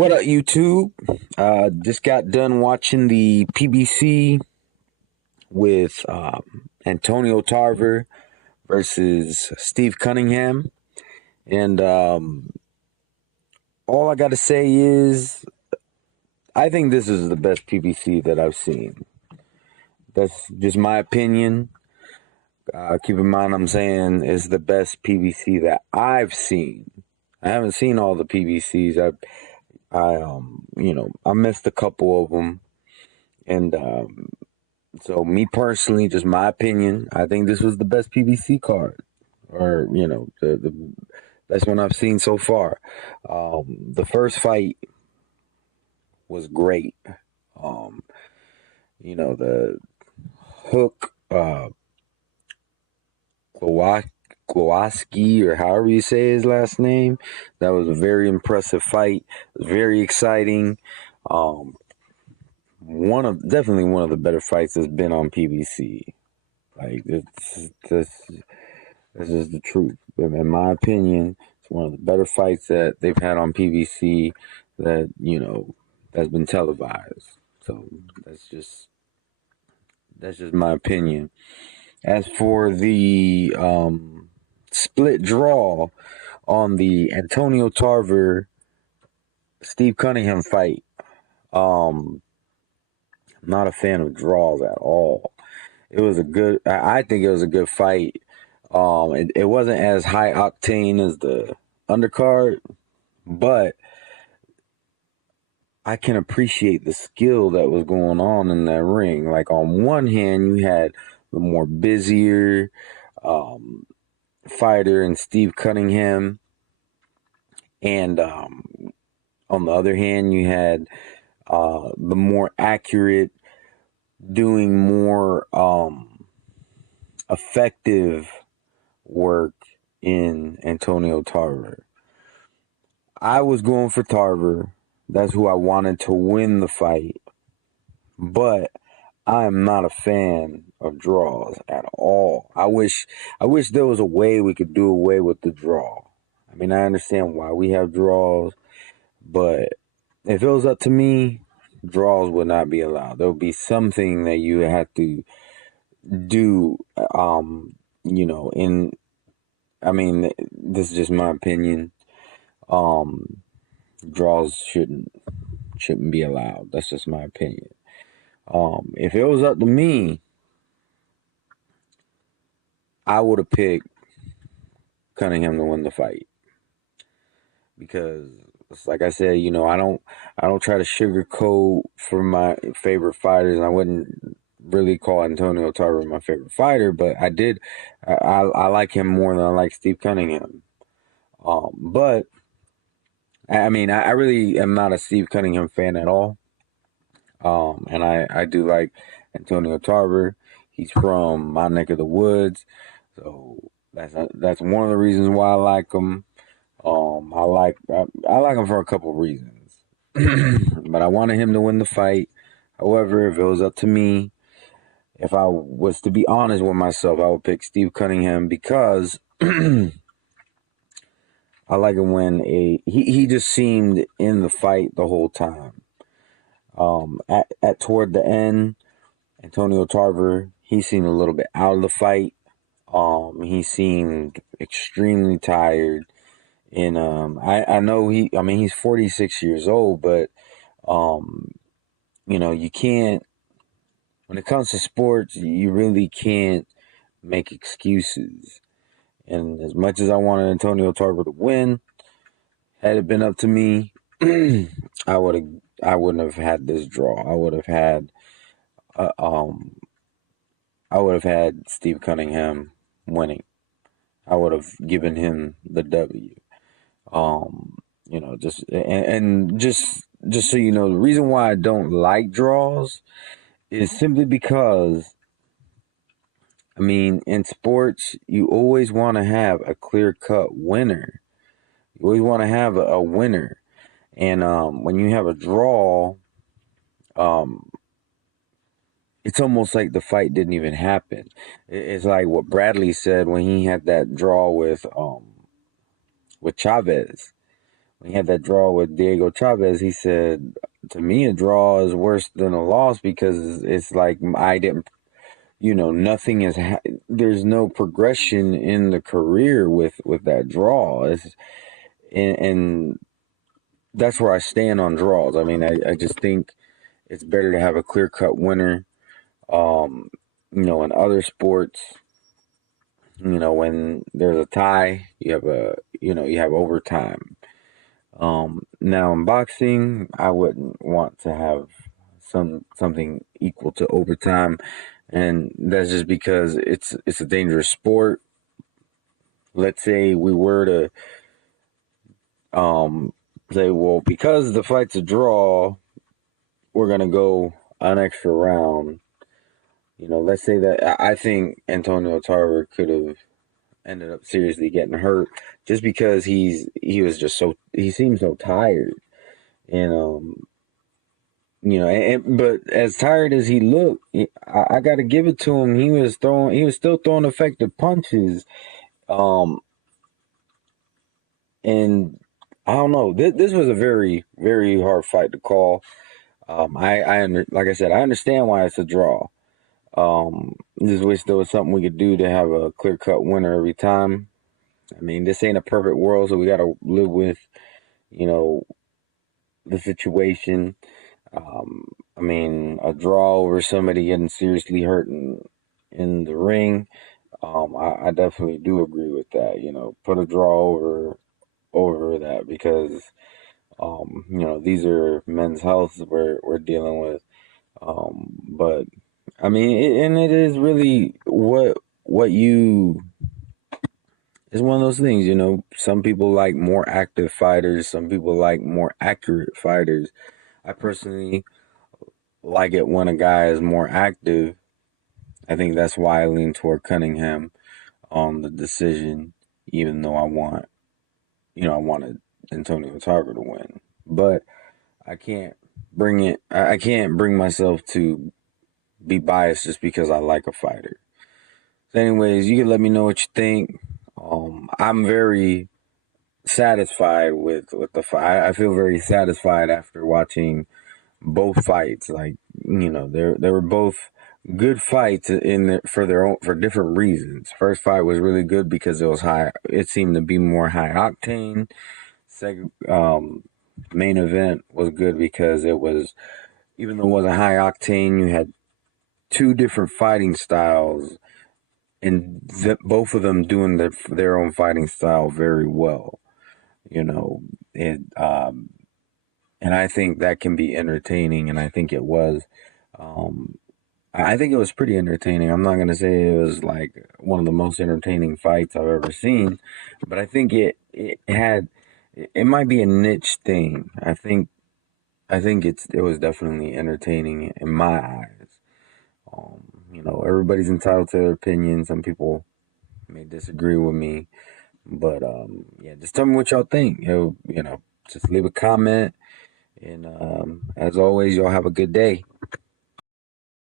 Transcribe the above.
What up, YouTube? Just got done watching the PBC with Antonio Tarver versus Steve Cunningham. And all I got to say is, I think this is the best PBC that I've seen. That's just my opinion. Keep in mind, I'm saying it's the best PBC that I've seen. I haven't seen all the PBCs. I missed a couple of them. And so, me personally, just my opinion, I think this was the best PBC card, or the best one I've seen so far. The first fight was great. The Hook Kowalski, or however you say his last name, that was a very impressive fight. It was very exciting. Definitely one of the better fights that's been on PBC. Like this is the truth. In my opinion, it's one of the better fights that they've had on PBC that's been televised. So that's just my opinion. As for the split draw on the Antonio Tarver Steve Cunningham fight, I'm not a fan of draws at all. I think it was a good fight. It wasn't as high octane as the undercard, but I can appreciate the skill that was going on in that ring. Like, on one hand, you had the more busier fighter in Steve Cunningham, and on the other hand, you had the more accurate, doing more effective work in Antonio Tarver. I was going for Tarver. That's who I wanted to win the fight. But I am not a fan of draws at all. I wish there was a way we could do away with the draw. I mean, I understand why we have draws, but if it was up to me, draws would not be allowed. There would be something that you have to do, this is just my opinion. Draws shouldn't be allowed. That's just my opinion. If it was up to me, I would have picked Cunningham to win the fight, because, like I said, I don't try to sugarcoat for my favorite fighters, and I wouldn't really call Antonio Tarver my favorite fighter, but I like him more than I like Steve Cunningham. But I really am not a Steve Cunningham fan at all. And I do like Antonio Tarver. He's from my neck of the woods, so that's one of the reasons why I like him. I like him for a couple of reasons, but I wanted him to win the fight. However, if it was up to me, if I was to be honest with myself, I would pick Steve Cunningham, because I like him when he just seemed in the fight the whole time. Toward the end, Antonio Tarver, he seemed a little bit out of the fight. He seemed extremely tired. And I know he's 46 years old, but you can't, when it comes to sports, you really can't make excuses. And as much as I wanted Antonio Tarver to win, had it been up to me, I wouldn't have had this draw. I would have had Steve Cunningham winning. I would have given him the W. Just so you know, the reason why I don't like draws is simply because, in sports, you always want to have a clear-cut winner. You always want to have a winner. And when you have a draw, it's almost like the fight didn't even happen. It's like what Bradley said when he had that draw with Chavez. when he had that draw with Diego Chavez, he said, to me, a draw is worse than a loss because it's like I didn't, nothing is, there's no progression in the career with that draw. And that's where I stand on draws. I mean, I just think it's better to have a clear cut winner. Um, in other sports, when there's a tie, you have overtime. Now in boxing, I wouldn't want to have something equal to overtime, and that's just because it's a dangerous sport. Let's say we were to say, well, because the fight's a draw, we're gonna go an extra round. Let's say that I think Antonio Tarver could have ended up seriously getting hurt just because he was just he seemed so tired. And but as tired as he looked, I got to give it to him. He was still throwing effective punches. Um, and I don't know. This was a very, very hard fight to call. Like I said, I understand why it's a draw. Just wish there was something we could do to have a clear cut winner every time. I mean, this ain't a perfect world, so we got to live with, you know, the situation. I mean, a draw over somebody getting seriously hurt in the ring. I definitely do agree with that. Put a draw over that because these are men's health we're dealing with. But I mean, and it is really what you. It's one of those things. Some people like more active fighters. Some people like more accurate fighters. I personally like it when a guy is more active. I think that's why I lean toward Cunningham on the decision, even though I wanted Antonio Tarver to win. But I can't I can't bring myself to be biased just because I like a fighter. So anyways, you can let me know what you think. I'm very satisfied with the fight. I feel very satisfied after watching both fights. Like, they were both good fights for their own, for different reasons. First fight was really good because it was high. It seemed to be more high octane. Second, main event was good because it was, even though it wasn't high octane, you had two different fighting styles, and both of them doing their own fighting style very well. You know, it and I think that can be entertaining, and I think it was. Um, I think it was pretty entertaining. I'm not gonna say it was like one of the most entertaining fights I've ever seen, but I think it might be a niche thing. I think it was definitely entertaining in my eyes. Everybody's entitled to their opinion. Some people may disagree with me, but yeah, just tell me what y'all think. Just leave a comment, and as always, y'all have a good day.